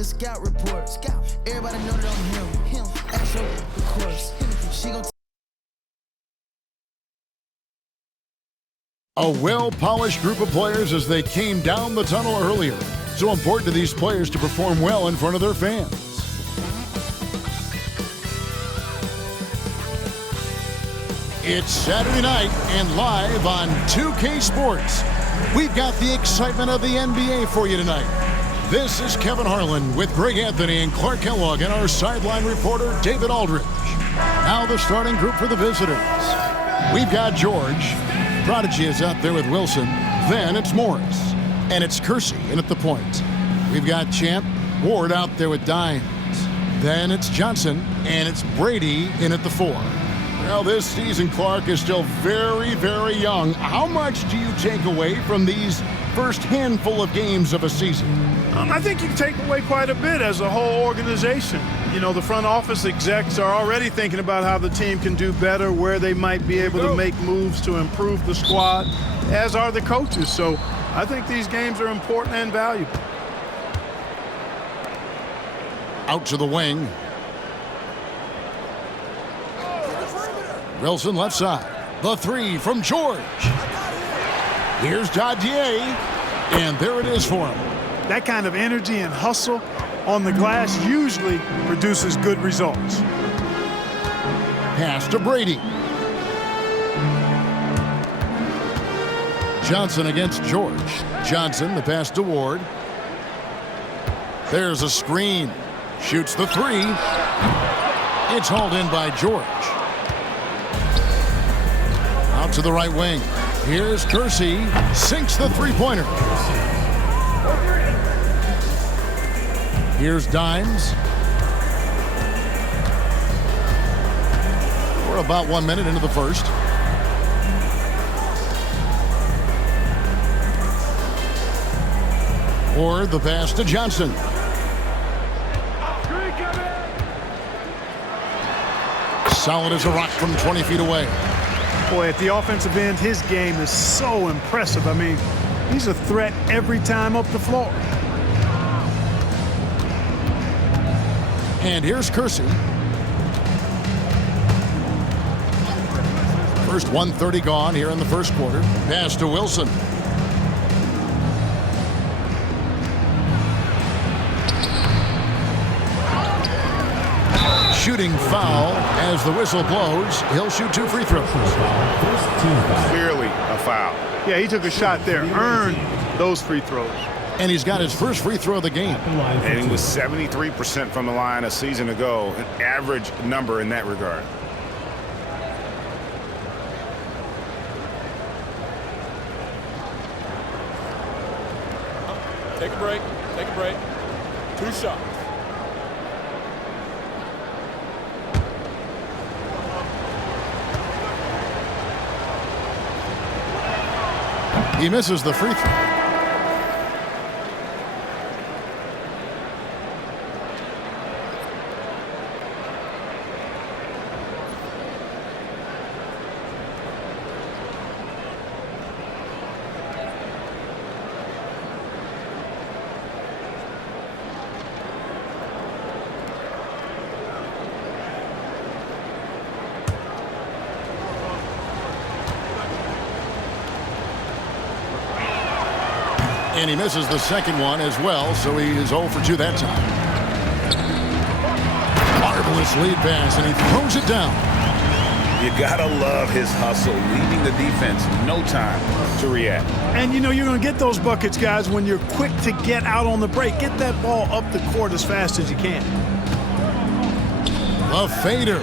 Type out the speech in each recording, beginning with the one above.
the scout report. Everybody know that I'm him. Astro, of course. She gon' A well-polished group of players as they came down the tunnel earlier. So important to these players to perform well in front of their fans. It's Saturday night and live on 2K Sports. We've got the excitement of the NBA for you tonight. This is Kevin Harlan with Greg Anthony and Clark Kellogg and our sideline reporter David Aldridge. Now the starting group for the visitors. We've got George. Prodigy is out there with Wilson. Then it's Morris. And it's Kersey in at the point. We've got Champ. Ward out there with Dimes. Then it's Johnson. And it's Brady in at the 4. Well, this season, Clark, is still very, very young. How much do you take away from these first handful of games of a season? I think you can take away quite a bit as a whole organization. You know, the front office execs are already thinking about how the team can do better, where they might be able to make moves to improve the squad, as are the coaches. So I think these games are important and valuable. Out to the wing. Wilson left side. The 3 from George. Here's Dadier. And there it is for him. That kind of energy and hustle on the glass usually produces good results. Pass to Brady. Johnson against George. Johnson, the pass to Ward. There's a screen. Shoots the 3. It's hauled in by George. Out to the right wing. Here's Kersey. Sinks the three-pointer. Here's Dimes. We're about 1 minute into the first. Or the pass to Johnson. Solid as a rock from 20 feet away. Boy, at the offensive end, his game is so impressive. I mean, he's a threat every time up the floor. And here's Kersey. First 1:30 gone here in the first quarter. Pass to Wilson. Shooting foul as the whistle blows. He'll shoot 2 free throws. Clearly a foul. Yeah, he took a shot there, earned those free throws. And he's got his first free throw of the game. And he was 73% from the line a season ago, an average number in that regard. Take a break. Take a break. 2 shots. He misses the free throw. And he misses the second one as well, so he is 0 for 2 that time. Marvelous lead pass, and he throws it down. You gotta love his hustle, leading the defense, no time to react. And you know you're going to get those buckets, guys, when you're quick to get out on the break. Get that ball up the court as fast as you can. A fader.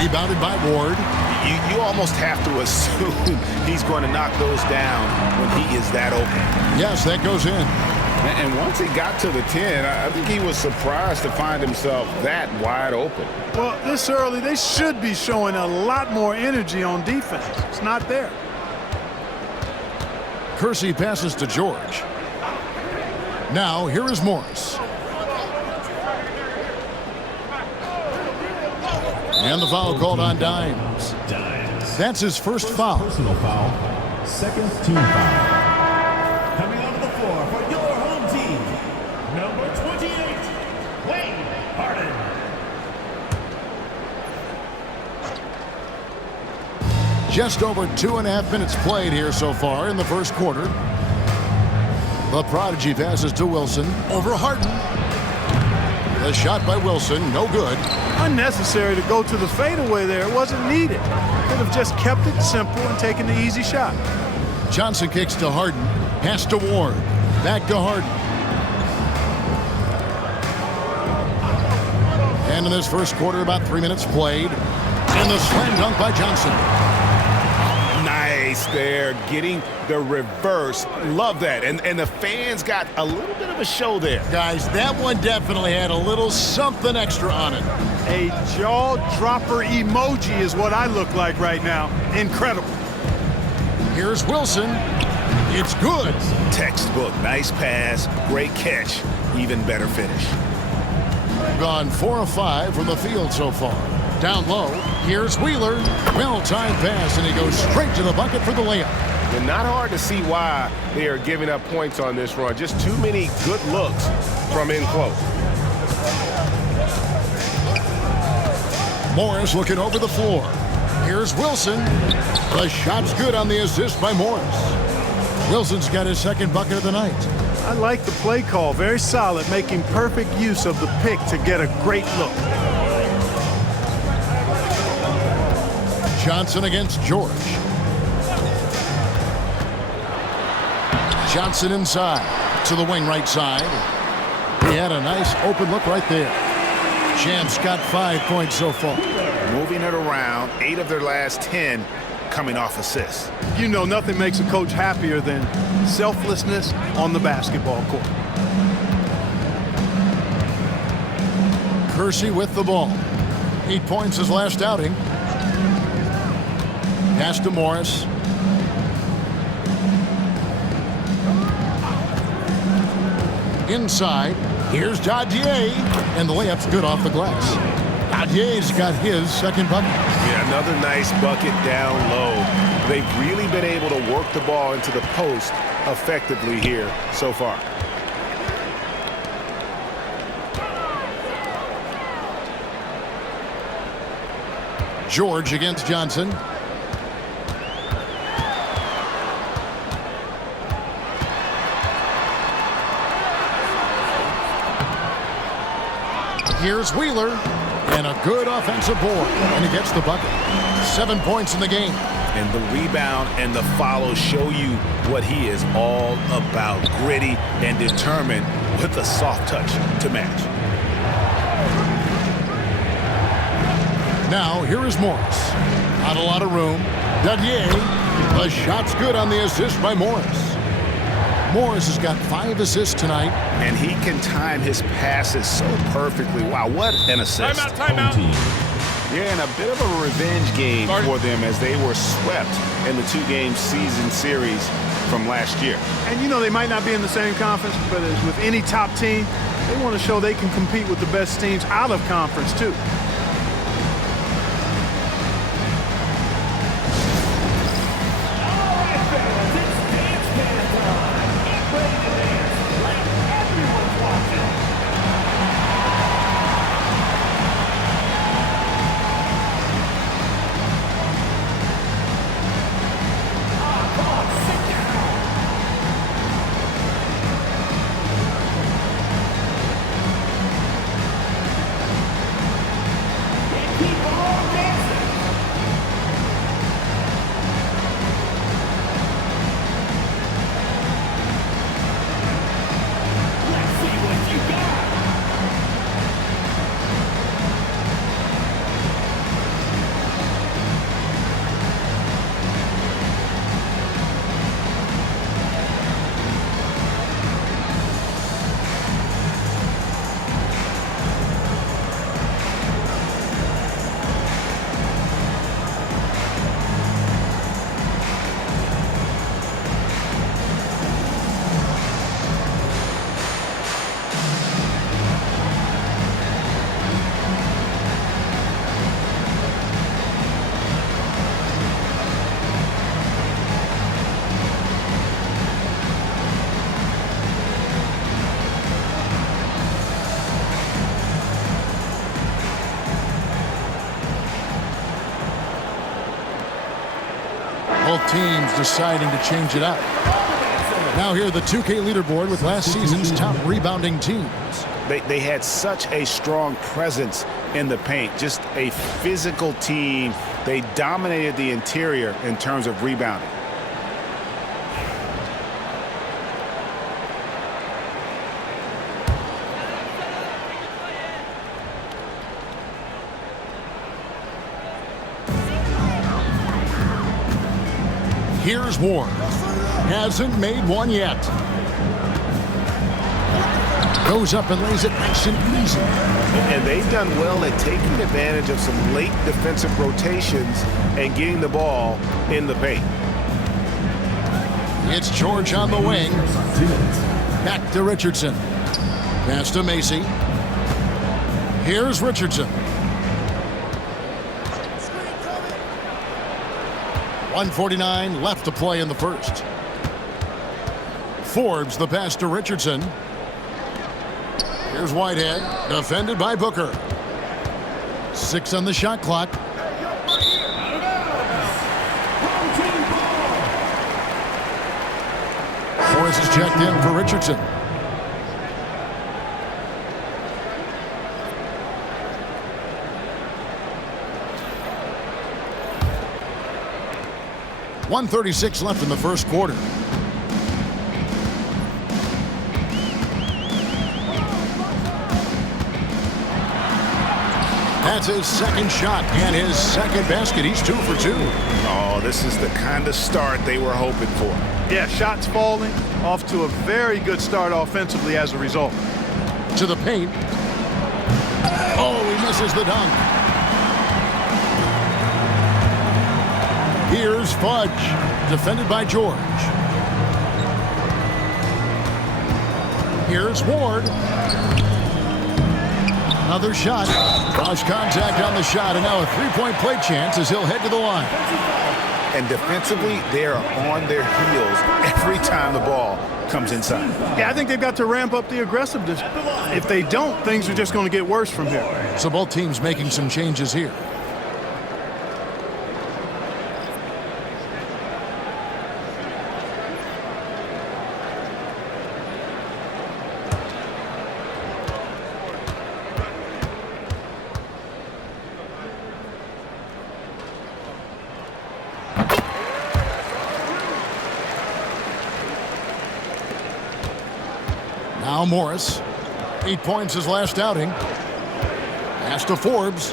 Rebounded by Ward. You almost have to assume he's going to knock those down when he is that open. Yes, that goes in. And once he got to the 10, I think he was surprised to find himself that wide open. Well, this early, they should be showing a lot more energy on defense. It's not there. Kersey passes to George. Now, here is Morris. And the foul called on Dimes. That's his first foul. Personal foul. Second team foul. Coming onto the floor for your home team, number 20. Just over 2.5 minutes played here so far in the first quarter. The prodigy passes to Wilson over Harden. The shot by Wilson, no good. Unnecessary to go to the fadeaway there. It wasn't needed. Could have just kept it simple and taken the easy shot. Johnson kicks to Harden. Pass to Ward. Back to Harden. And in this first quarter, about 3 minutes played. And the slam dunk by Johnson. Nice there, getting the reverse. Love that. And the fans got a little bit of a show there. Guys, that one definitely had a little something extra on it. A jaw-dropper emoji is what I look like right now. Incredible. Here's Wilson. It's good. Textbook. Nice pass. Great catch. Even better finish. Gone 4 of 5 from the field so far. Down low, here's Wheeler. Well-timed pass, and he goes straight to the bucket for the layup. And not hard to see why they are giving up points on this run. Just too many good looks from in close. Morris looking over the floor. Here's Wilson. The shot's good on the assist by Morris. Wilson's got his second bucket of the night. I like the play call. Very solid, making perfect use of the pick to get a great look. Johnson against George. Johnson inside to the wing right side. He had a nice open look right there. Champ's got 5 points so far. Moving it around, 8 of their last 10 coming off assists. You know, nothing makes a coach happier than selflessness on the basketball court. Kersey with the ball. 8 points his last outing. Pass to Morris. Inside, here's Dadier, and the layup's good off the glass. Dadier's got his second bucket. Yeah, another nice bucket down low. They've really been able to work the ball into the post effectively here so far. George against Johnson. Here's Wheeler, and a good offensive board, and he gets the bucket. 7 points in the game. And the rebound and the follow show you what he is all about. Gritty and determined with a soft touch to match. Now, here is Morris. Not a lot of room. Dadier, the shot's good on the assist by Morris. Morris has got 5 assists tonight. And he can time his passes so perfectly. Wow, what an assist. Timeout. Yeah, and a bit of a revenge game for them as they were swept in the 2-game season series from last year. And you know, they might not be in the same conference, but as with any top team, they want to show they can compete with the best teams out of conference too. teams deciding to change it up. Now here the 2K leaderboard with last season's top rebounding teams. They had such a strong presence in the paint, just a physical team. They dominated the interior in terms of rebounding. Here's Ward. Hasn't made one yet. Goes up and lays it nice and easy. And they've done well at taking advantage of some late defensive rotations and getting the ball in the paint. It's George on the wing. Back to Richardson. Pass to Macy. Here's Richardson. 1:49 left to play in the first. Forbes the pass to Richardson. Here's Whitehead, defended by Booker. 6 on the shot clock. Morris is checked in for Richardson. .136 left in the first quarter. That's his second shot and his second basket. He's 2 for 2. Oh, this is the kind of start they were hoping for. Yeah, shots falling, off to a very good start offensively as a result. To the paint. Oh, he misses the dunk. Here's Fudge, defended by George. Here's Ward. Another shot. Cross contact on the shot, and now a three-point play chance as he'll head to the line. And defensively, they are on their heels every time the ball comes inside. Yeah, I think they've got to ramp up the aggressiveness. If they don't, things are just going to get worse from here. So both teams making some changes here. Now Morris, 8 points his last outing. Pass to Forbes.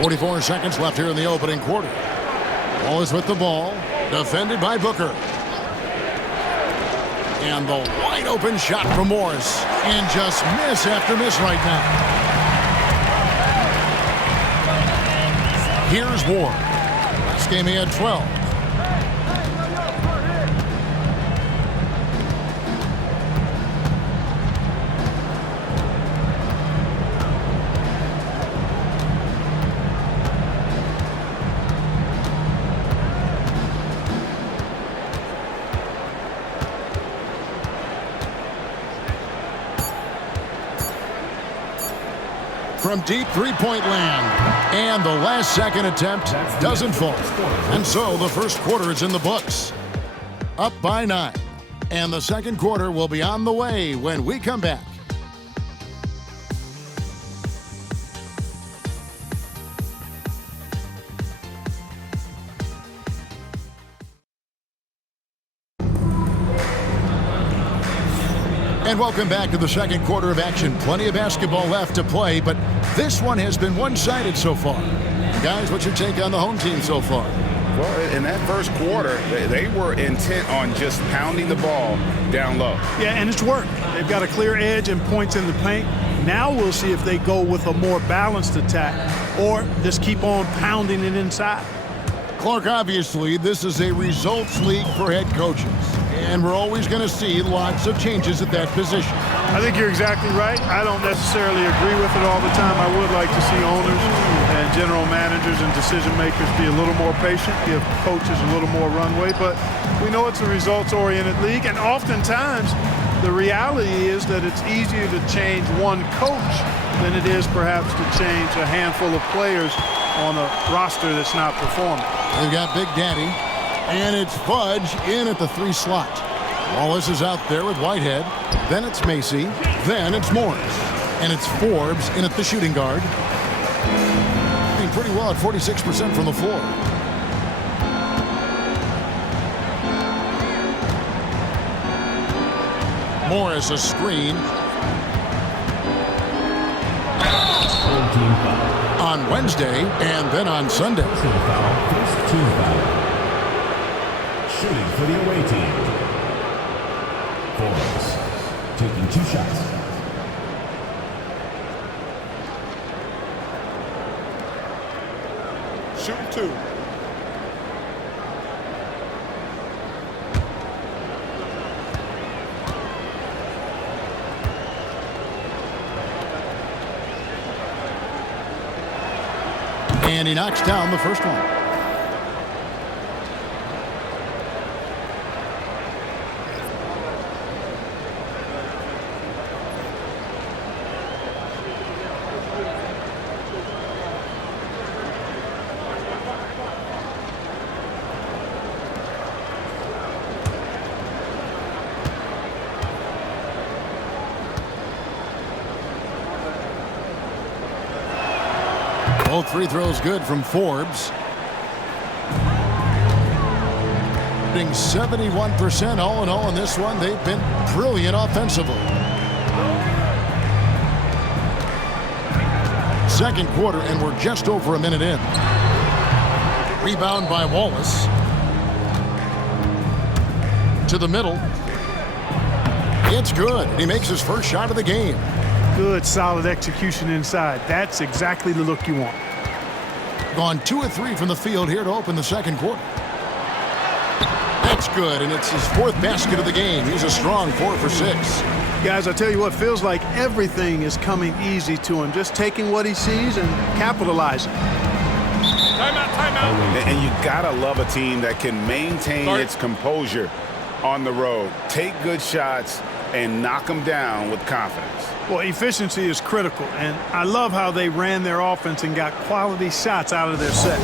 44 seconds left here in the opening quarter. Ball is with the ball, defended by Booker. And the wide open shot from Morris. And just miss after miss right now. Here's Ward. Last game he had 12. From deep three-point land. And the last second attempt doesn't fall. And so the first quarter is in the books. Up by 9. And the second quarter will be on the way when we come back. And welcome back to the second quarter of action. Plenty of basketball left to play, but this one has been one-sided so far. Guys, what's your take on the home team so far? Well, in that first quarter, they were intent on just pounding the ball down low. Yeah, and it's worked. They've got a clear edge and points in the paint. Now we'll see if they go with a more balanced attack or just keep on pounding it inside. Clark, obviously, this is a results league for head coaches. And we're always going to see lots of changes at that position. I think you're exactly right. I don't necessarily agree with it all the time. I would like to see owners and general managers and decision makers be a little more patient, give coaches a little more runway. But we know it's a results-oriented league, and oftentimes the reality is that it's easier to change one coach than it is perhaps to change a handful of players on a roster that's not performing. They've got Big Daddy, and it's Fudge in at the 3 slot. Wallace is out there with Whitehead. Then it's Macy. Then it's Morris. And it's Forbes in at the shooting guard. Doing pretty well at 46% from the floor. Morris a screen. On Wednesday and then on Sunday. Personal foul, first team foul. Shooting for the away team. Forbes taking 2 shots. Shooting 2. And he knocks down the first one. Both free throws good from Forbes. Shooting 71% all in all in this one. They've been brilliant offensively. Second quarter, and we're just over a minute in. Rebound by Wallace. To the middle. It's good. He makes his first shot of the game. Good, solid execution inside. That's exactly the look you want. Gone 2 of 3 from the field here to open the second quarter. That's good, and it's his 4th basket of the game. He's a strong 4 for 6. Guys, I tell you what, feels like everything is coming easy to him. Just taking what he sees and capitalizing. Timeout, timeout. And you gotta love a team that can maintain its composure on the road. Take good shots and knock them down with confidence. Well, efficiency is critical, and I love how they ran their offense and got quality shots out of their set.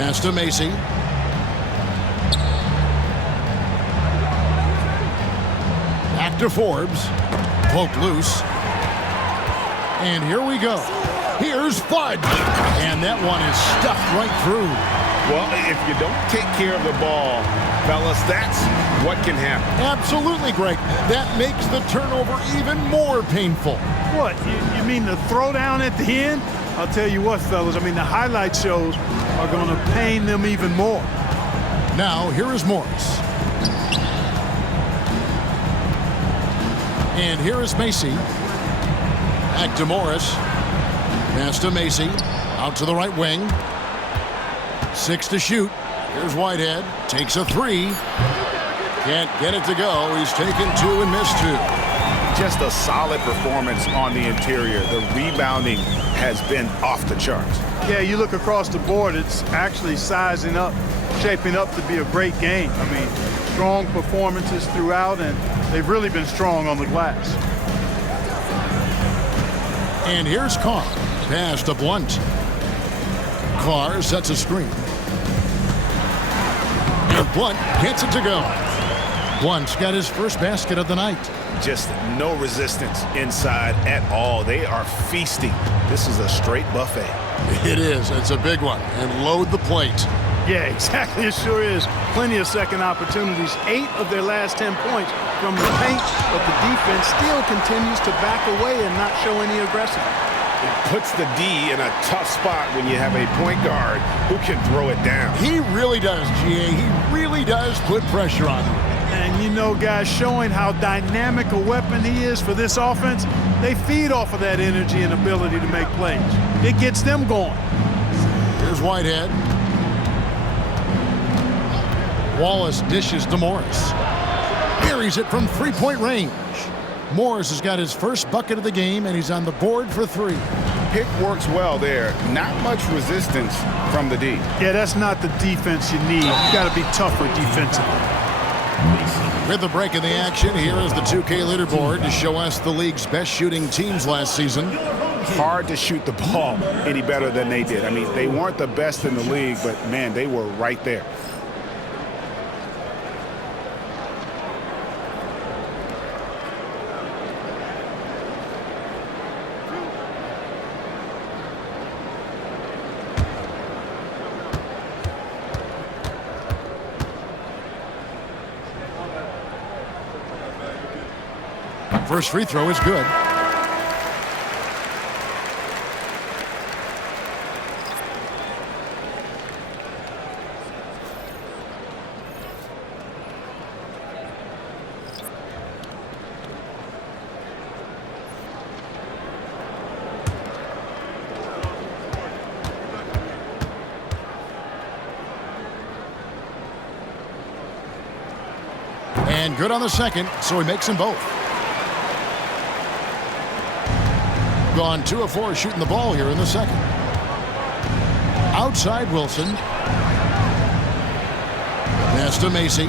Pass to Macy. Back to Forbes. Poked loose. And here we go. Here's Fudge. And that one is stuffed right through. Well, if you don't take care of the ball, fellas, that's what can happen. Absolutely, Greg. That makes the turnover even more painful. What, you mean the throwdown at the end? I'll tell you what, fellas, I mean, the highlight shows are going to pain them even more. Now, here is Morris. And here is Macy. Back to Morris. Pass to Macy. Out to the right wing. 6 to shoot. Here's Whitehead. Takes a 3. Can't get it to go. He's taken 2 and missed 2. Just a solid performance on the interior. The rebounding has been off the charts. Yeah, you look across the board, it's actually sizing up, shaping up to be a great game. I mean, strong performances throughout, and they've really been strong on the glass. And here's Carr. Pass to Blunt. Carr sets a screen. And Blunt gets it to go. Blunt's got his first basket of the night. Just no resistance inside at all. They are feasting. This is a straight buffet. It is. It's a big one. And load the plate. Yeah, exactly. It sure is. Plenty of second opportunities. 8 of their last 10 points from the paint, but the defense still continues to back away and not show any aggression. It puts the D in a tough spot when you have a point guard who can throw it down. He really does, GA. He really does put pressure on him. And you know, guys, showing how dynamic a weapon he is for this offense, they feed off of that energy and ability to make plays. It gets them going. Here's Whitehead. Wallace dishes to Morris. Buries it from three-point range. Morris has got his first bucket of the game, and he's on the board for 3. Pick works well there. Not much resistance from the D. Yeah, that's not the defense you need. You got to be tougher defensively. With the break in the action, here is the 2K leaderboard to show us the league's best shooting teams last season. Hard to shoot the ball any better than they did. I mean, they weren't the best in the league, but, man, they were right there. First free throw is good. And good on the second, so he makes them both. Gone 2 of 4 shooting the ball here in the second. Outside Wilson. Pass to Macy.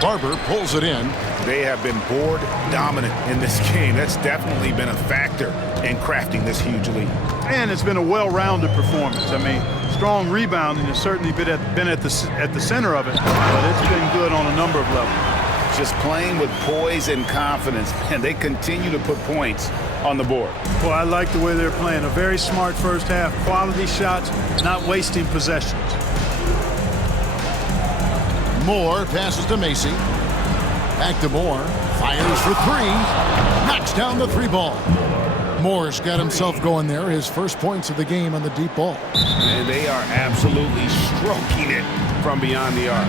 Barber pulls it in. They have been board dominant in this game. That's definitely been a factor in crafting this huge lead. And it's been a well-rounded performance. I mean, strong rebounding has certainly been at the center of it, but it's been good on a number of levels. Just playing with poise and confidence, and they continue to put points on the board. Well, I like the way they're playing. A very smart first half, quality shots, not wasting possessions. Moore passes to Macy. Back to Moore. Fires for 3. Knocks down the 3 ball. Moore's got himself going there. His first points of the game on the deep ball. And they are absolutely stroking it from beyond the arc.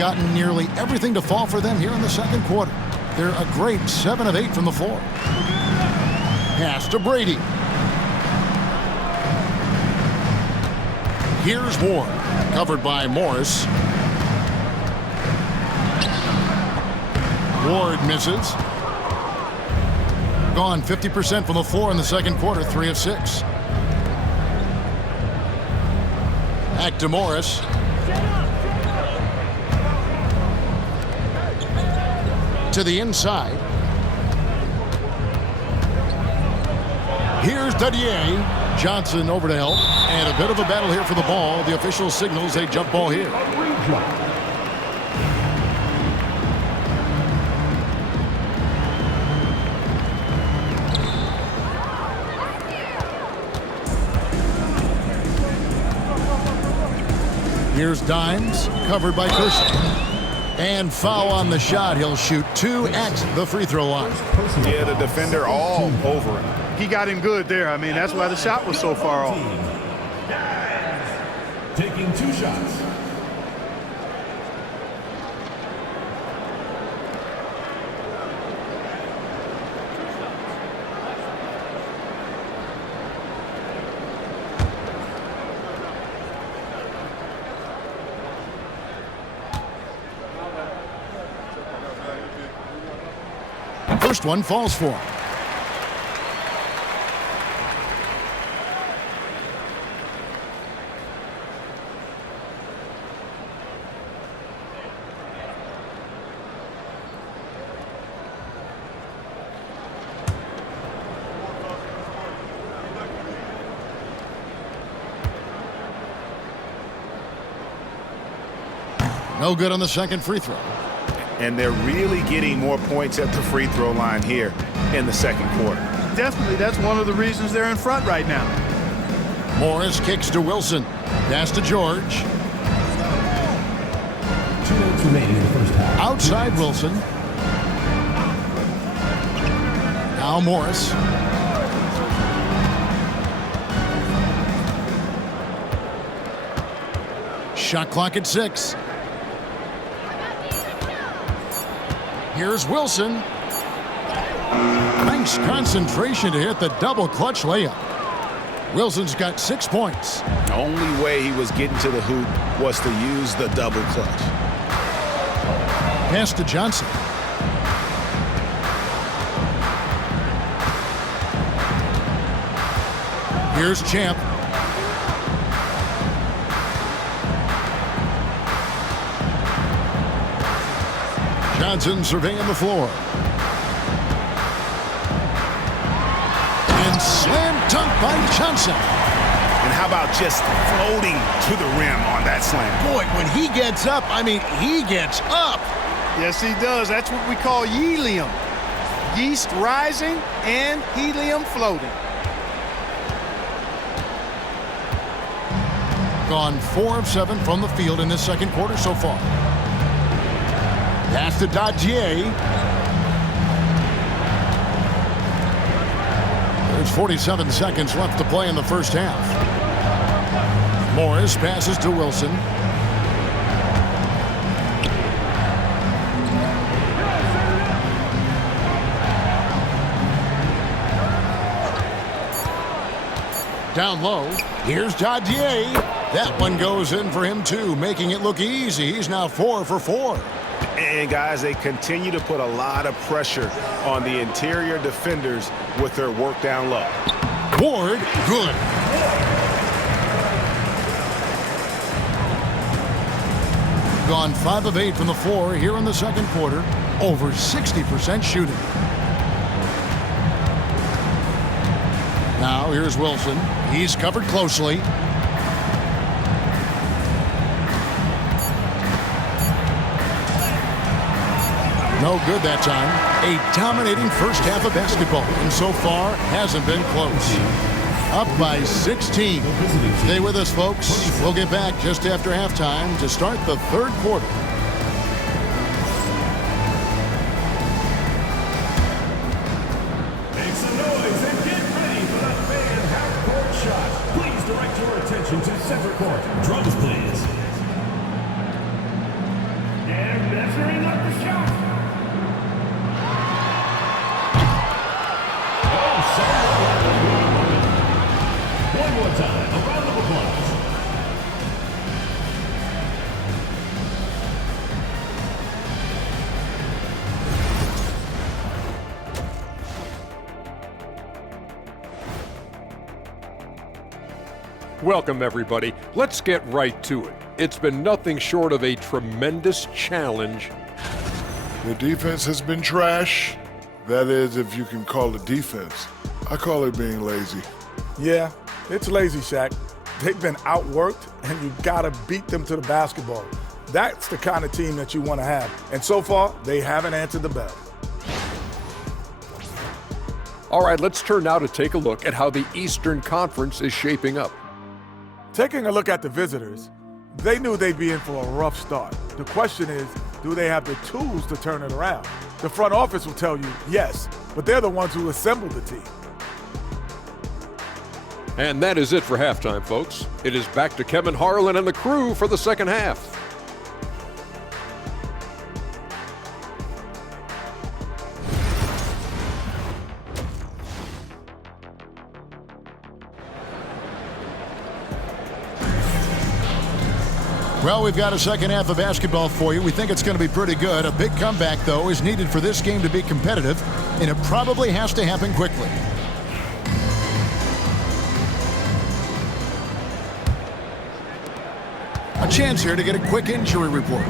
gotten nearly everything to fall for them here in the second quarter. They're a great 7 of 8 from the floor. Pass to Brady. Here's Ward, covered by Morris. Ward misses. Gone 50% from the floor in the second quarter, 3 of 6. Back to Morris. To the inside. Here's Dadier. Johnson over to help. And a bit of a battle here for the ball. The official signals a jump ball here. Here's Dimes, covered by Kershaw. And foul on the shot. He'll shoot 2 at the free throw line. Yeah, the defender all over him. He got him good there. I mean, that's why the shot was so far off. Taking 2 shots. First one falls for him. No good on the second free throw. And they're really getting more points at the free throw line here in the second quarter. Definitely, that's one of the reasons they're in front right now. Morris kicks to Wilson. Pass to George. 2 minutes remaining in the first half. Outside Wilson. Now Morris. Shot clock at 6. Here's Wilson. Nice concentration to hit the double clutch layup. Wilson's got 6 points. The only way he was getting to the hoop was to use the double clutch. Pass to Johnson. Here's Champ. Johnson surveying the floor. And slam dunk by Johnson. And how about just floating to the rim on that slam? Boy, when he gets up, I mean, he gets up. Yes, he does. That's what we call helium. Yeast rising and helium floating. Gone 4 of 7 from the field in this second quarter so far. Pass to Dadier. There's 47 seconds left to play in the first half. Morris passes to Wilson. Down low. Here's Dadier. That one goes in for him too, making it look easy. He's now 4 for 4. And guys, they continue to put a lot of pressure on the interior defenders with their work down low. Ward, good. Gone 5 of 8 from the floor here in the second quarter. Over 60% shooting. Now here's Wilson. He's covered closely. No good that time. A dominating first half of basketball, and so far hasn't been close. Up by 16. Stay with us, folks. We'll get back just after halftime to start the third quarter. Make some noise and get ready for the fan half-court shot. Please direct your attention to center court. Drums, please. answering up the shot. Oh, one more time, a round of applause. Welcome, everybody. Let's get right to it. It's been nothing short of a tremendous challenge. The defense has been trash. That is, if you can call it defense. I call it being lazy. Yeah, it's lazy, Shaq. They've been outworked, and you gotta beat them to the basketball. That's the kind of team that you want to have. And so far, they haven't answered the bell. All right, let's turn now to take a look at how the Eastern Conference is shaping up. Taking a look at the visitors, they knew they'd be in for a rough start. The question is, do they have the tools to turn it around? The front office will tell you yes, but they're the ones who assembled the team. And that is it for halftime, folks. It is back to Kevin Harlan and the crew for the second half. Well, we've got a second half of basketball for you. We think it's going to be pretty good. A big comeback, though, is needed for this game to be competitive, and it probably has to happen quickly. A chance here to get a quick injury report.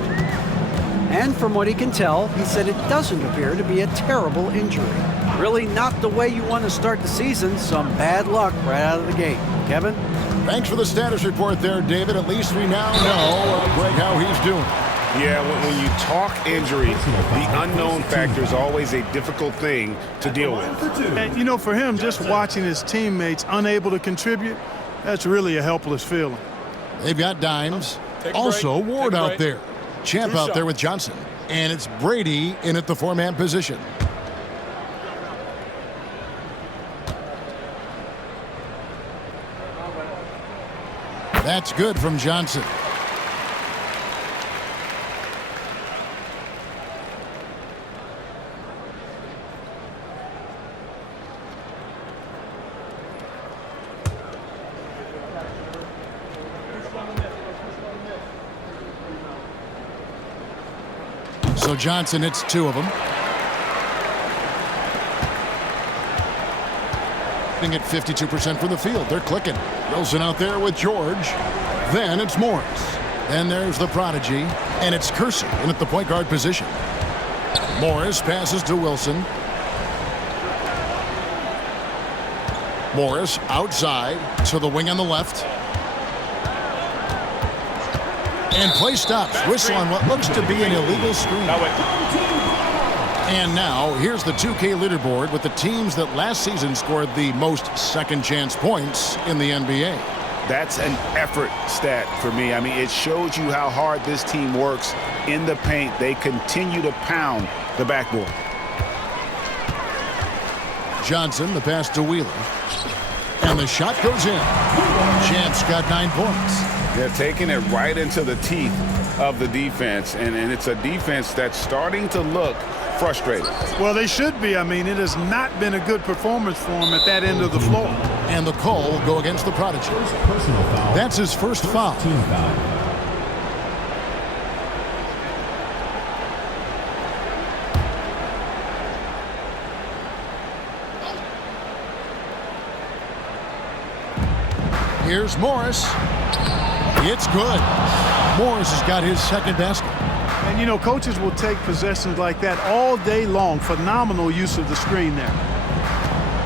And from what he can tell, he said it doesn't appear to be a terrible injury. Really not the way you want to start the season. Some bad luck right out of the gate. Kevin? Thanks for the status report there, David. At least we now know, Greg, how he's doing. Yeah, when you talk injuries, the unknown factor is always a difficult thing to deal with. And, you know, for him, just watching his teammates unable to contribute, that's really a helpless feeling. They've got Dimes. Take a Also, break. Ward Take a out break. there. Champ Two out there shots. with Johnson. And it's Brady in at the four-man position. That's good from Johnson. So Johnson hits two of them. At 52% from the field. They're clicking. Wilson out there with George. Then it's Morris. Then there's the prodigy. And it's Kersey in at the point guard position. Morris passes to Wilson. Morris outside to the wing on the left. And play stops. Whistle on what looks to be an illegal screen. And now, here's the 2K leaderboard with the teams that last season scored the most second-chance points in the NBA. That's an effort stat for me. I mean, it shows you how hard this team works in the paint. They continue to pound the backboard. Johnson, the pass to Wheeler. And the shot goes in. Champ's got 9 points. They're taking it right into the teeth of the defense, and it's a defense that's starting to look frustrated. Well, they should be. I mean, it has not been a good performance for him at that end of the floor. And the call will go against the prodigy. Personal foul. That's his first foul. Team foul. Here's Morris. It's good. Morris has got his second basket. And, you know, coaches will take possessions like that all day long. Phenomenal use of the screen there.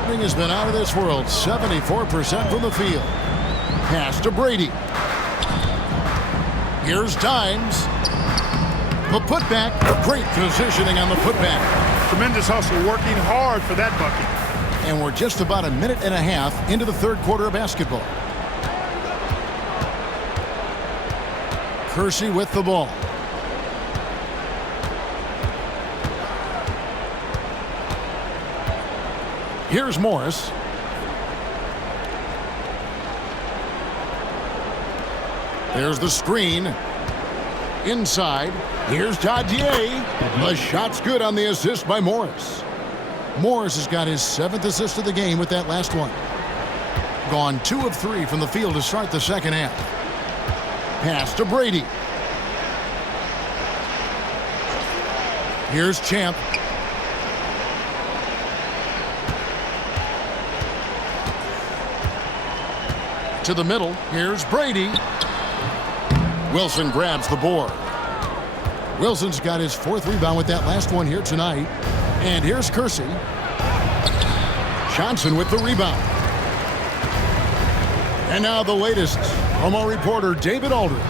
Ring has been out of this world. 74% from the field. Pass to Brady. Here's Dimes. The putback. Great positioning on the putback. Tremendous hustle, working hard for that bucket. And we're just about a minute and a half into the third quarter of basketball. Kersey with the ball. Here's Morris. There's the screen. Inside, here's Tadier. The shot's good on the assist by Morris. Morris has got his 7th assist of the game with that last one. Gone 2 of 3 from the field to start the second half. Pass to Brady. Here's Champ. To the middle, here's Brady. Wilson grabs the board. Wilson's got his 4th rebound with that last one here tonight. And here's Kersey. Johnson with the rebound. And now the latest from our reporter David Aldridge.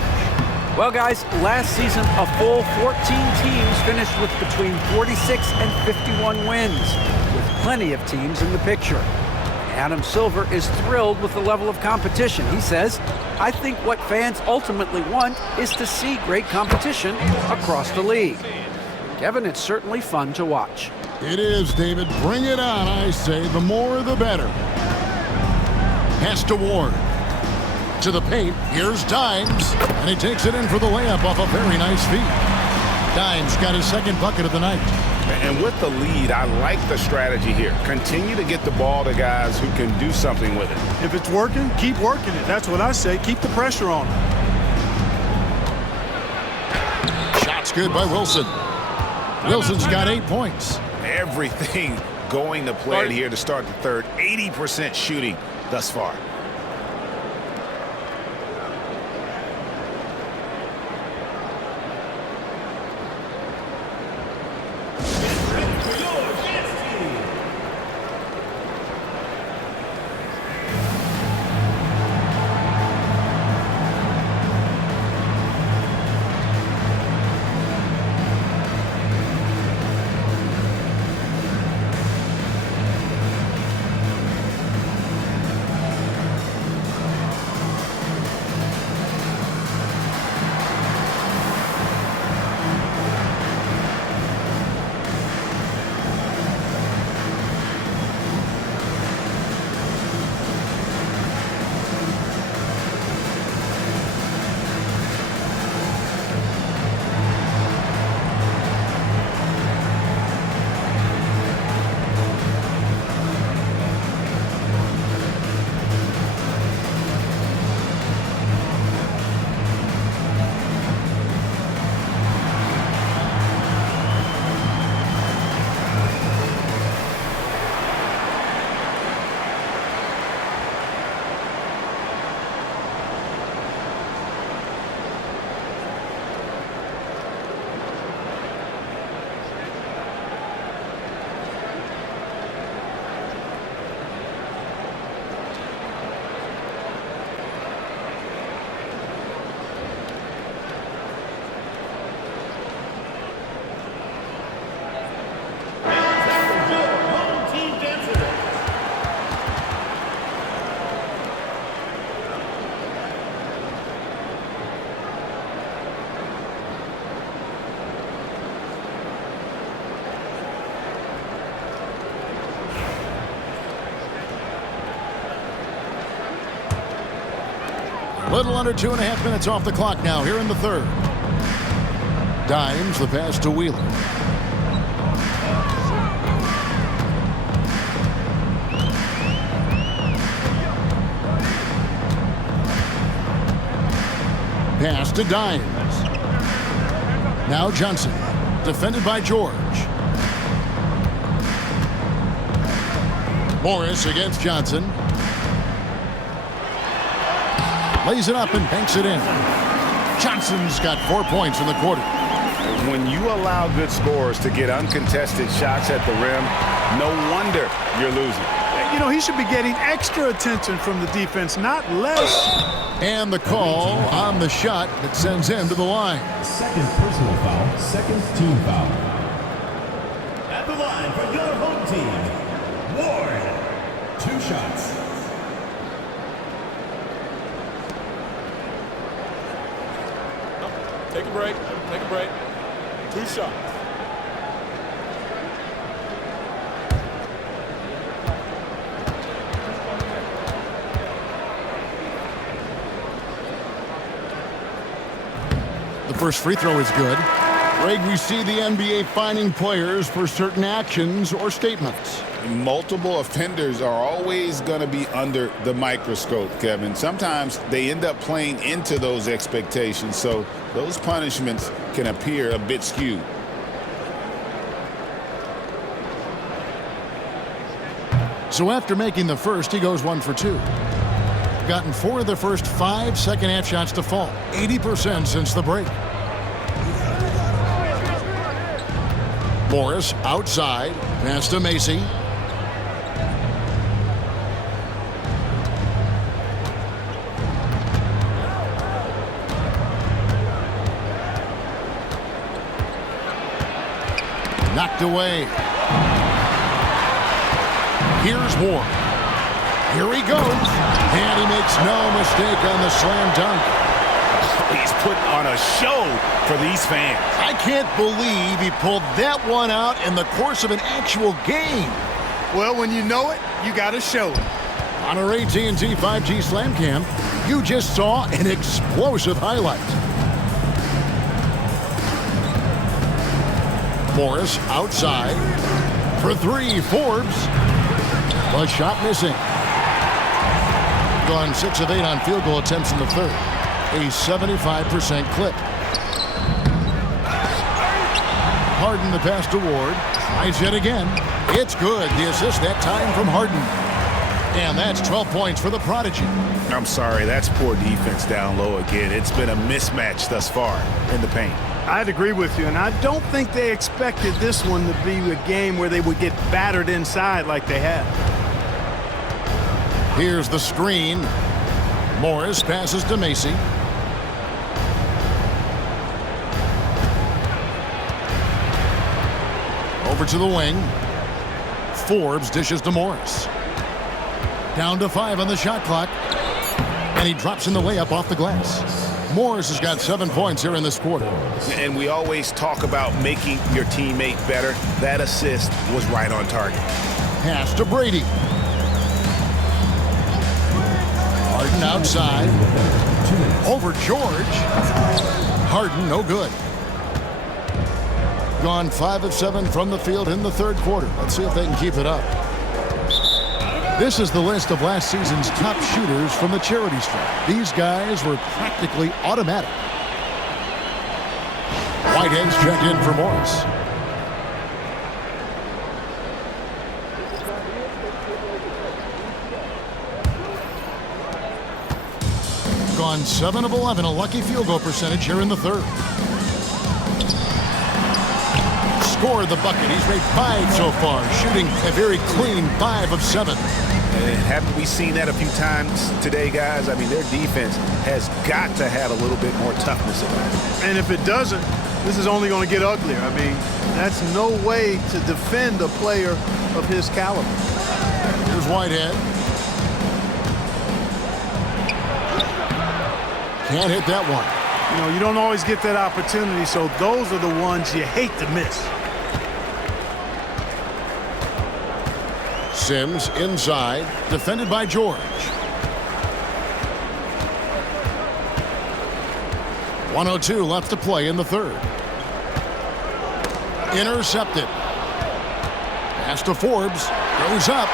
Well, guys, last season a full 14 teams finished with between 46 and 51 wins, with plenty of teams in the picture. Adam Silver is thrilled with the level of competition. He says, I think what fans ultimately want is to see great competition across the league. Kevin, it's certainly fun to watch. It is, David. Bring it on, I say. The more, the better. Pass to Ward. To the paint. Here's Dimes. And he takes it in for the layup off a very nice feed. Dimes got his 2nd bucket of the night. And with the lead, I like the strategy here. Continue to get the ball to guys who can do something with it. If it's working, keep working it. That's what I say. Keep the pressure on him. Shot's good by Wilson. Wilson's got 8 points. Everything going to plan here to start the third. 80% shooting thus far. Little under 2.5 minutes off the clock now here in the third. Dimes the pass to Wheeler. Pass to Dimes. Now Johnson, defended by George. Morris against Johnson. Lays it up and banks it in. Johnson's got 4 points in the quarter. When you allow good scorers to get uncontested shots at the rim, no wonder you're losing. You know, he should be getting extra attention from the defense, not less. And the call on the shot that sends him to the line. Second personal foul, second team foul. At the line for your home team, Ward. 2 shots. Take a break. Take a break. 2 shots. The first free throw is good. Greg, we see the NBA fining players for certain actions or statements. Multiple offenders are always going to be under the microscope, Kevin. Sometimes they end up playing into those expectations, so those punishments can appear a bit skewed. So after making the first, he goes 1 for 2. Gotten 4 of the first 5 second-half shots to fall, 80% since the break. Morris outside, pass to Macy. Knocked away. Here's Ward. Here he goes. And he makes no mistake on the slam dunk. He's putting on a show for these fans. I can't believe he pulled that one out in the course of an actual game. Well, when you know it, you got to show it. On our AT&T 5G Slam Cam, you just saw an explosive highlight. Morris outside for 3. Forbes. The shot missing. Gone 6 of 8 on field goal attempts in the third. A 75% clip. Harden the pass to Ward. Tries it again. It's good. The assist that time from Harden. And that's 12 points for the Prodigy. I'm sorry, that's poor defense down low again. It's been a mismatch thus far in the paint. I'd agree with you, and I don't think they expected this one to be a game where they would get battered inside like they have. Here's the screen. Morris passes to Macy. Over to the wing. Forbes dishes to Morris. Down to 5 on the shot clock. And he drops in the layup off the glass. Morris has got 7 points here in this quarter. And we always talk about making your teammate better. That assist was right on target. Pass to Brady. Harden outside. Over George. Harden, no good. Gone 5 of 7 from the field in the third quarter. Let's see if they can keep it up. This is the list of last season's top shooters from the charity stripe. These guys were practically automatic. Whitehead's checked in for Morris. Gone 7 of 11, a lucky field goal percentage here in the third. Scored the bucket. He's made 5 so far, shooting a very clean 5 of 7. And haven't we seen that a few times today, guys? I mean, their defense has got to have a little bit more toughness about it. And if it doesn't, this is only going to get uglier. I mean, that's no way to defend a player of his caliber. Here's Whitehead. Can't hit that one. You know, you don't always get that opportunity, so those are the ones you hate to miss. Sims inside, defended by George. 1:02 left to play in the third. Intercepted. Pass to Forbes. Goes up.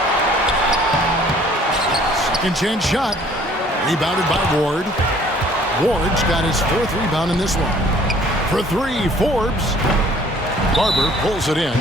Second chance shot. Rebounded by Ward. Ward's got his 4th rebound in this one. For 3, Forbes. Barber pulls it in.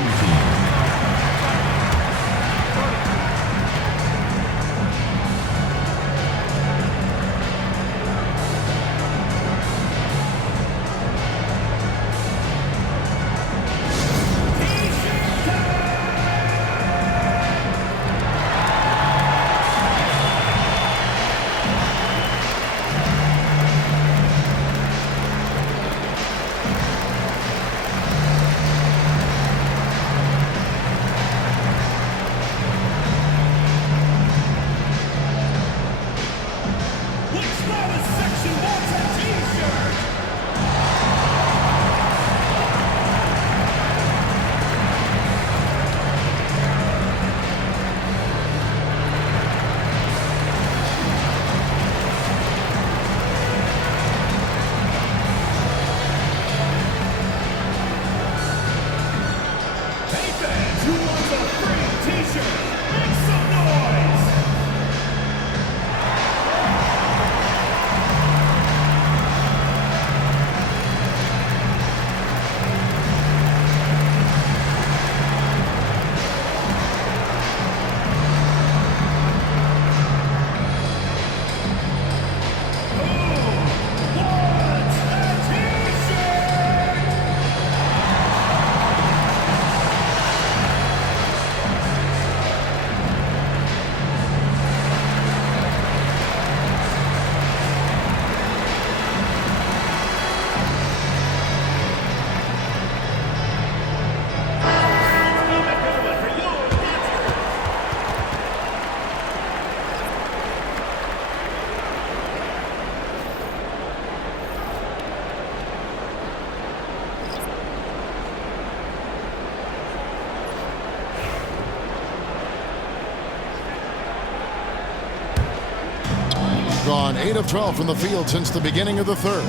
Gone 8 of 12 from the field since the beginning of the third.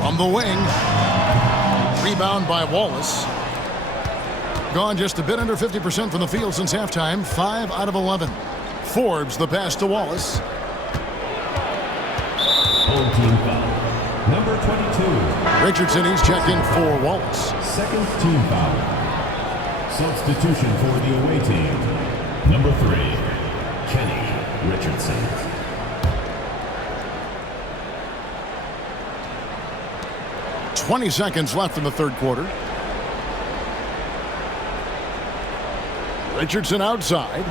From the wing. Rebound by Wallace. Gone just a bit under 50% from the field since halftime. 5 out of 11. Forbes the pass to Wallace. Home team foul. Number 22. Richardson, he's checked in for Wallace. Second team foul. Substitution for the away team. Number 3. Kenny Richardson. "20 seconds left in the third quarter. Richardson outside.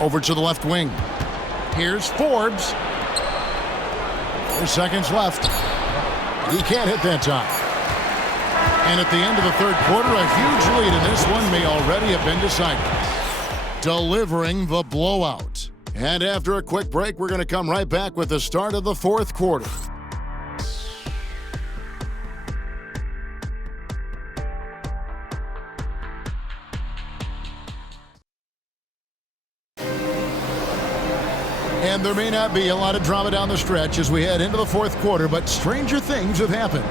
Over to the left wing. Here's Forbes. 4 seconds left. He can't hit that time. And at the end of the third quarter, a huge lead in this one may already have been decided. Delivering the blowout. And after a quick break, we're going to come right back with the start of the fourth quarter. And there may not be a lot of drama down the stretch as we head into the fourth quarter, but stranger things have happened.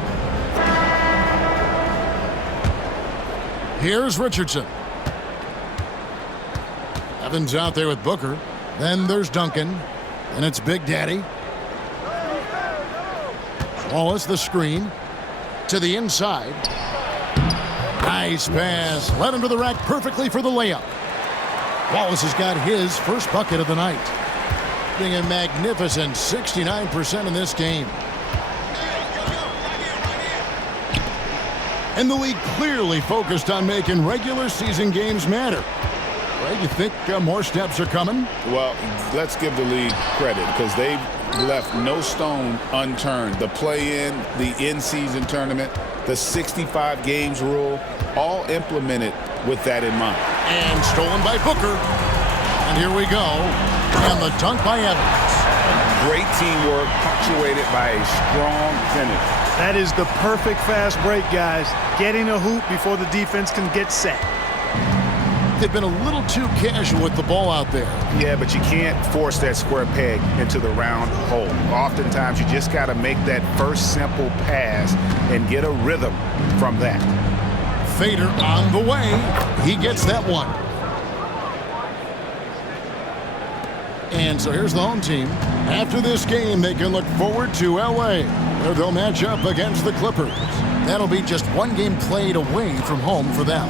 Here's Richardson. Evans out there with Booker. Then there's Duncan. And it's Big Daddy. Wallace the screen. To the inside. Nice pass. Led him to the rack perfectly for the layup. Wallace has got his first bucket of the night. Being a magnificent 69% in this game. And the league clearly focused on making regular season games matter. Right? You think more steps are coming? Well, let's give the league credit because they've left no stone unturned. The play-in, the in-season tournament, the 65 games rule, all implemented with that in mind. And stolen by Booker. And here we go. And the dunk by Evans. Great teamwork punctuated by a strong finish. That is the perfect fast break, guys. Getting a hoop before the defense can get set. They've been a little too casual with the ball out there. Yeah, but you can't force that square peg into the round hole. Oftentimes, you just got to make that first simple pass and get a rhythm from that. Fader on the way. He gets that one. And so here's the home team. After this game, they can look forward to L.A., where they'll match up against the Clippers. That'll be just one game played away from home for them.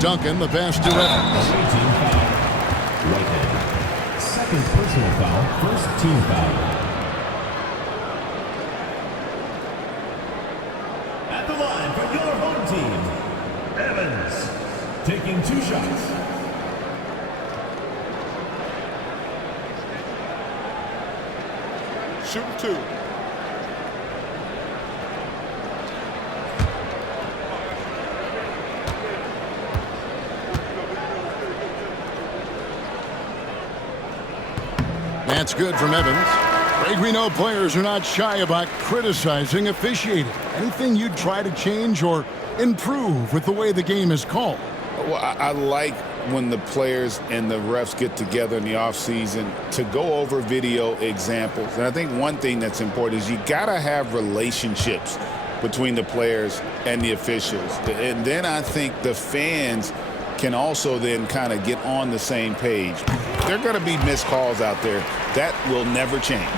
Duncan, the pass to Evans. Team foul. Right hand. Second personal foul. First team foul. At the line for your home team, Evans. Taking 2 shots. Shoot 2. That's good from Evans. Greg, we know players are not shy about criticizing officiating. Anything you'd try to change or improve with the way the game is called? Well, I like when the players and the refs get together in the offseason to go over video examples. And I think one thing that's important is you got to have relationships between the players and the officials. And then I think the fans can also then kind of get on the same page. There are going to be missed calls out there. That will never change.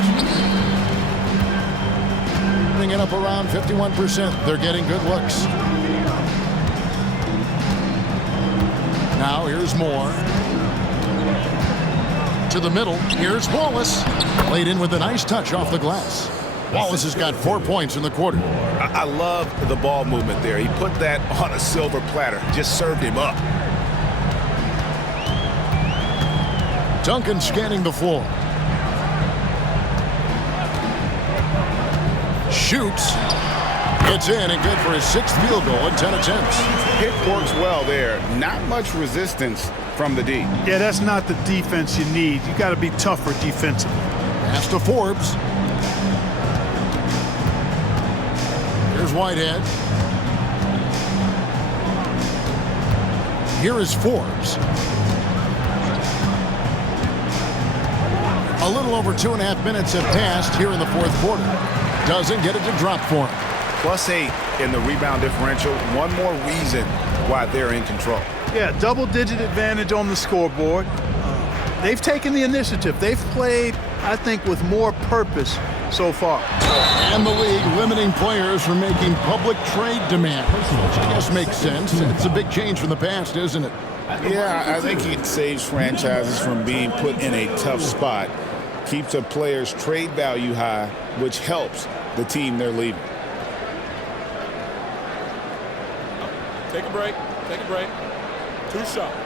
Putting it up around 51%. They're getting good looks. Now here's Moore. To the middle. Here's Wallace. Laid in with a nice touch off the glass. Wallace has got 4 points in the quarter. I love the ball movement there. He put that on a silver platter. Just served him up. Duncan scanning the floor. Shoots. Gets in and good for his 6th field goal in 10 attempts. It works well there. Not much resistance from the D. Yeah, that's not the defense you need. You got to be tougher defensively. Pass to Forbes. Here's Here's Whitehead. Here is Forbes. A little over 2.5 minutes have passed here in the fourth quarter. Doesn't get it to drop for him. +8 in the rebound differential. One more reason why they're in control. Yeah, double-digit advantage on the scoreboard. They've taken the initiative. They've played, I think, with more purpose so far. And the league limiting players from making public trade demands. Which I guess makes sense. It's a big change from the past, isn't it? Yeah, I think it saves franchises from being put in a tough spot. Keeps a player's trade value high, which helps the team they're leaving. Take a break. Take a break. 2 shots.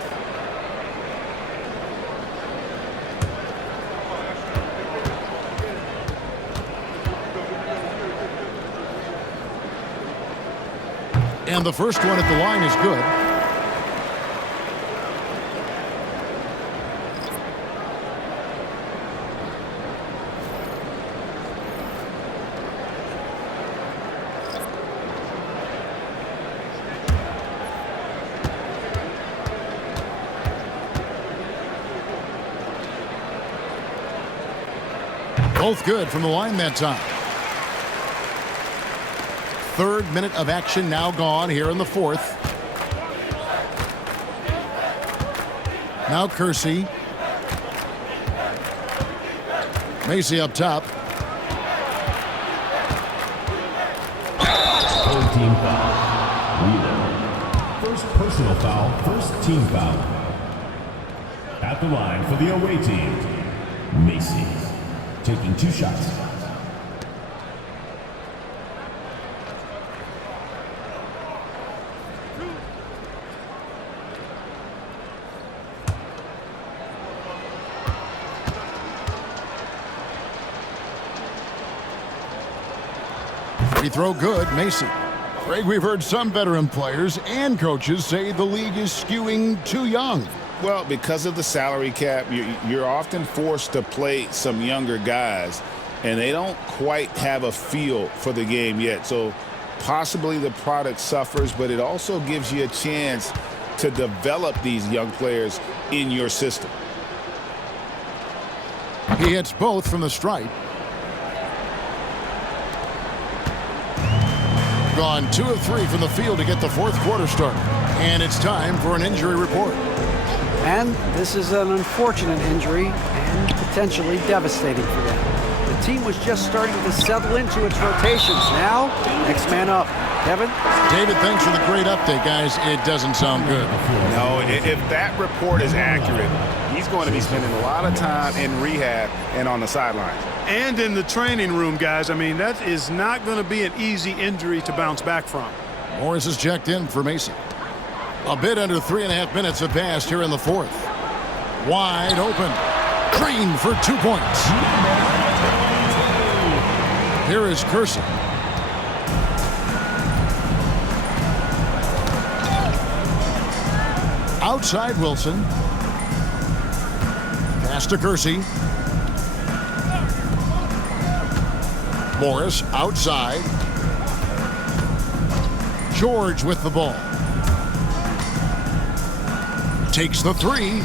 And the first one at the line is good. Both good from the line that time. Third minute of action now gone here in the fourth. Now Kersey. Macy up top. 3rd team foul. Wheeler. First personal foul, first team foul. At the line for the away team, Macy. Taking 2 shots. Free throw good, Macy. Greg, we've heard some veteran players and coaches say the league is skewing too young. Well, because of the salary cap, you're often forced to play some younger guys, and they don't quite have a feel for the game yet. So possibly the product suffers, but it also gives you a chance to develop these young players in your system. He hits both from the stripe. Gone 2 of 3 from the field to get the fourth quarter started. And it's time for an injury report. And this is an unfortunate injury and potentially devastating for them. The team was just starting to settle into its rotations. Now, next man up. Kevin? David, thanks for the great update, guys. It doesn't sound good. No, if that report is accurate, he's going to be spending a lot of time in rehab and on the sidelines. And in the training room, guys. I mean, that is not going to be an easy injury to bounce back from. Morris is checked in for Macy. A bit under 3.5 minutes have passed here in the fourth. Wide open. Green for 2 points. Here is Kersey. Outside Wilson. Pass to Kersey. Morris outside. George with the ball. Takes the 3.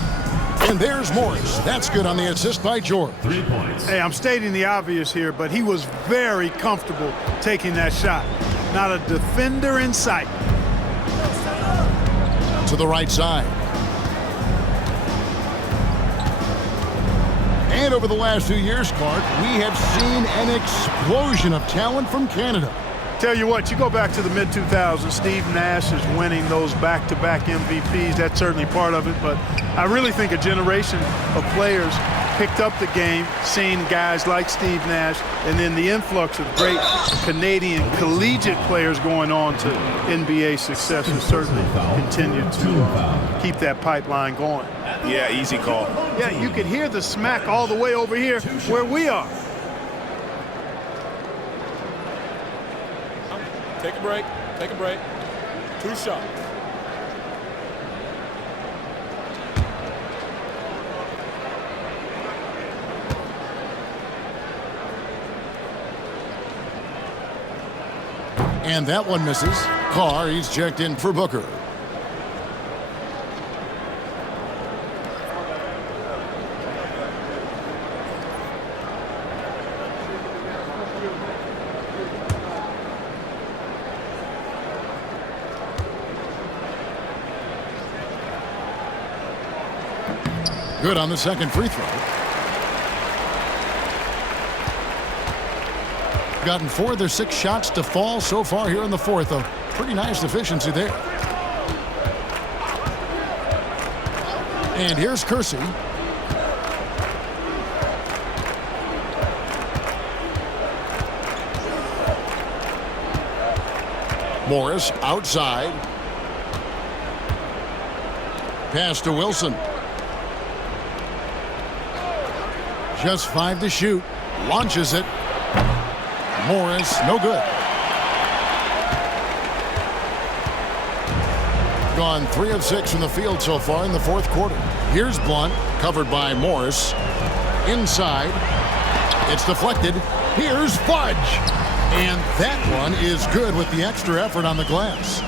And there's Morris. That's good on the assist by George. 3 points. Hey, I'm stating the obvious here, but he was very comfortable taking that shot. Not a defender in sight. To the right side. And over the last few years, Clark, we have seen an explosion of talent from Canada. Tell you what, you go back to the mid-2000s, Steve Nash is winning those back-to-back MVPs. That's certainly part of it, but I really think a generation of players picked up the game, seeing guys like Steve Nash, and then the influx of great Canadian collegiate players going on to NBA success has certainly continued to keep that pipeline going. Yeah, easy call. Yeah, you can hear the smack all the way over here where we are. Take a break. Take a break. 2 shots. And that one misses. Carr, he's checked in for Booker. Good on the second free throw. Gotten 4 of their 6 shots to fall so far here in the fourth. A pretty nice efficiency there. And here's Kersey. Morris outside. Pass to Wilson. Just 5 to shoot. Launches it. Morris, no good. Gone 3 of 6 from the field so far in the fourth quarter. Here's Blunt, covered by Morris. Inside. It's deflected. Here's Fudge. And that one is good with the extra effort on the glass.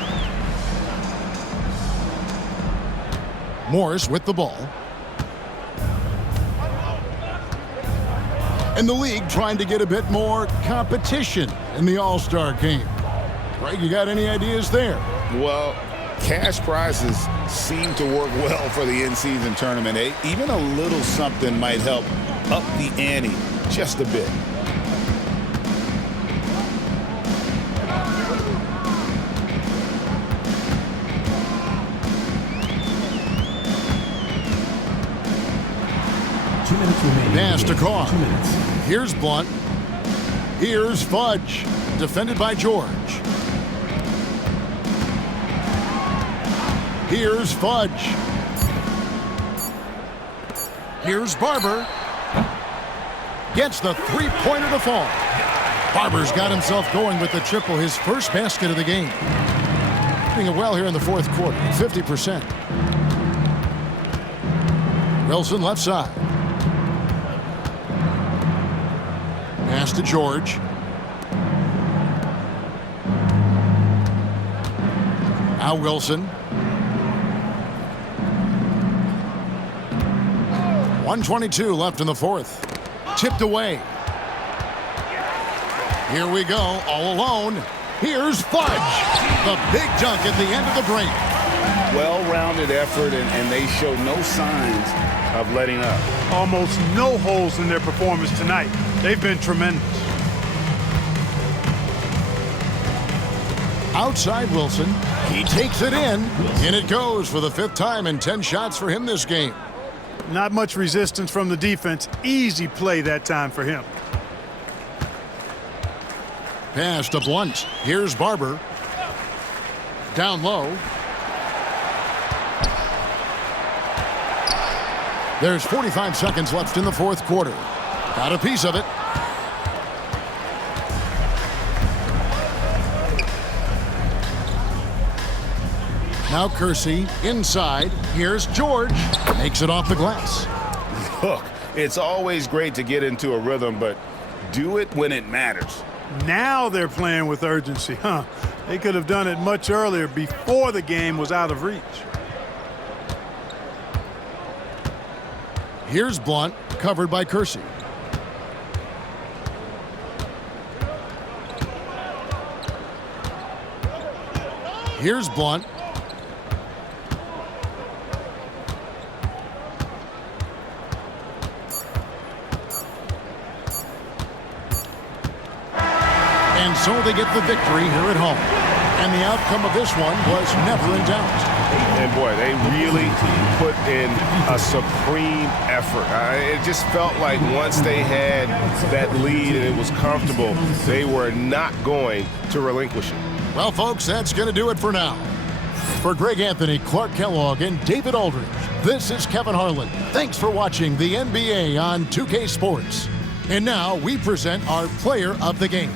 Morris with the ball. And the league trying to get a bit more competition in the All-Star game. Greg, you got any ideas there? Well, cash prizes seem to work well for the in-season tournament. Even a little something might help up the ante just a bit. Pass to Carr. Here's Blunt. Here's Fudge. Defended by George. Here's Fudge. Here's Barber. Gets the three-pointer to fall. Barber's got himself going with the triple, his first basket of the game. Doing it well here in the fourth quarter, 50%. Wilson left side. Pass to George. Now Wilson. 1:22 left in the fourth. Tipped away. Here we go, all alone. Here's Fudge. The big dunk at the end of the break. Well-rounded effort, and they show no signs of letting up. Almost no holes in their performance tonight. They've been tremendous. Outside Wilson. He takes it in. And it goes for the 5th time in 10 shots for him this game. Not much resistance from the defense. Easy play that time for him. Pass to Blunt. Here's Barber. Down low. There's 45 seconds left in the fourth quarter. Got a piece of it. Now Kersey inside. Here's George. Makes it off the glass. Look, it's always great to get into a rhythm, but do it when it matters. Now they're playing with urgency, huh? They could have done it much earlier, before the game was out of reach. Here's Blunt, covered by Kersey. Here's Blunt. And so they get the victory here at home. And the outcome of this one was never in doubt. And boy, they really put in a supreme effort. It just felt like once they had that lead and it was comfortable, they were not going to relinquish it. Well, folks, that's going to do it for now. For Greg Anthony, Clark Kellogg, and David Aldridge, this is Kevin Harlan. Thanks for watching the NBA on 2K Sports. And now we present our player of the game.